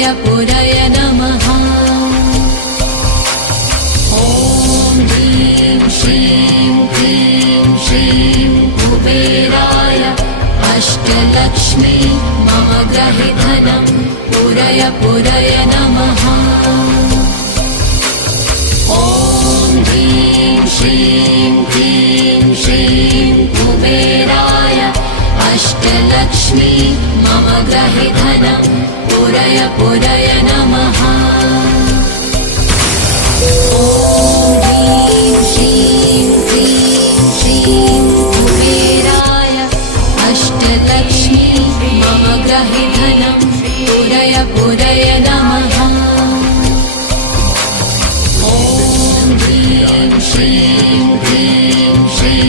पुरय नमः। ॐ ह्रीं श्रीं क्लीं श्रीं कुबेराय अष्टलक्ष्मी मम गृहे धनं पुरय नमः। ॐ ह्रीं श्रीं क्लीं श्रीं कुबेराय अष्टलक्ष्मी मम गृहे धनं पुरय